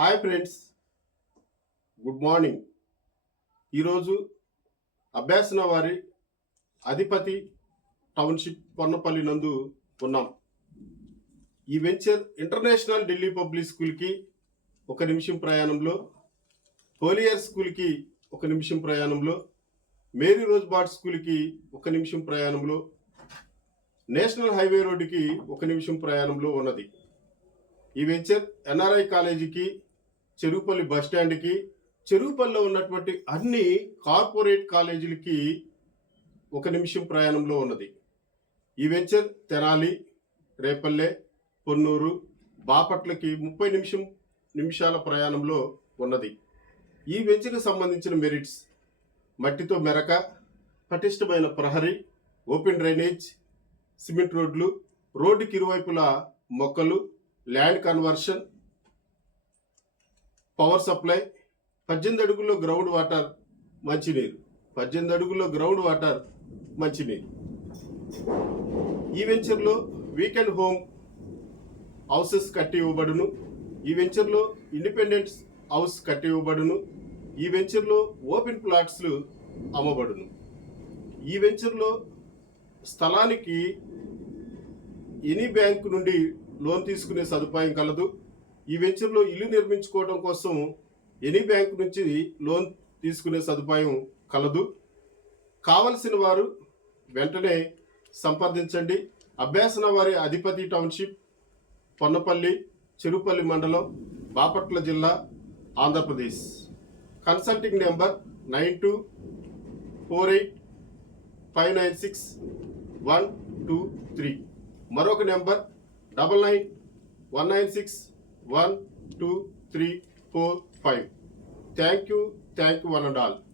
Hi friends, good morning. ఈరోజు అభ్యాసన వారి అధిపతి టౌన్షిప్ పొన్నపల్లి నందు ఉన్నాం. ఈ వెంచర్ ఇంటర్నేషనల్ ఢిల్లీ పబ్లిక్ స్కూల్కి 1 నిమిషం ప్రయాణంలో, హోలియర్ స్కూల్కి 1 నిమిషం ప్రయాణంలో, మేరీ రోజ్ బాట్ స్కూల్కి 1 నిమిషం ప్రయాణంలో, నేషనల్ హైవే రోడ్డుకి 1 నిమిషం ప్రయాణంలో ఉన్నది. ఈ వెంచర్ ఎన్ఆర్ఐ కాలేజీకి, చెరువుపల్లి బస్ స్టాండ్కి, చెరువుపల్లిలో ఉన్నటువంటి అన్ని కార్పొరేట్ కాలేజీలకి 1 నిమిషం ప్రయాణంలో ఉన్నది. ఈ వెంచర్ తెనాలి, రేపల్లె, పొన్నూరు, బాపట్లకి 30 నిమిషాల ప్రయాణంలో ఉన్నది. ఈ వెంచర్కి సంబంధించిన మెరిట్స్: మట్టితో మెరక, పటిష్టమైన ప్రహరీ, ఓపెన్ డ్రైనేజ్, సిమెంట్ రోడ్లు, రోడ్డుకి ఇరువైపులా మొక్కలు, ల్యాండ్ కన్వర్షన్, పవర్ సప్లై, 18 అడుగుల్లో గ్రౌండ్ వాటర్, మంచినీరు. 18 అడుగుల్లో గ్రౌండ్ వాటర్, మంచినీరు. ఈ వెంచర్లో వీకెండ్ హోమ్ హౌసెస్ కట్టి ఇవ్వబడును. ఈ వెంచర్లో ఇండిపెండెంట్ హౌస్ కట్టి ఇవ్వబడును. ఈ వెంచర్లో ఓపెన్ ప్లాట్స్లు అమ్మబడును. ఈ వెంచర్లో స్థలానికి ఎనీ బ్యాంకు నుండి లోన్ తీసుకునే సదుపాయం కలదు. ఈ వెంచర్లో ఇల్లు నిర్మించుకోవడం కోసం ఎనీ బ్యాంకు నుంచి లోన్ తీసుకునే సదుపాయం కలదు. కావలసిన వారు వెంటనే సంప్రదించండి. అభ్యాసన వారి అధిపతి టౌన్షిప్, పొన్నపల్లి, చెరువుపల్లి మండలం, బాపట్ల జిల్లా, ఆంధ్రప్రదేశ్. Consulting number 9248596123. మరొక number 9919612345. Thank you one and all.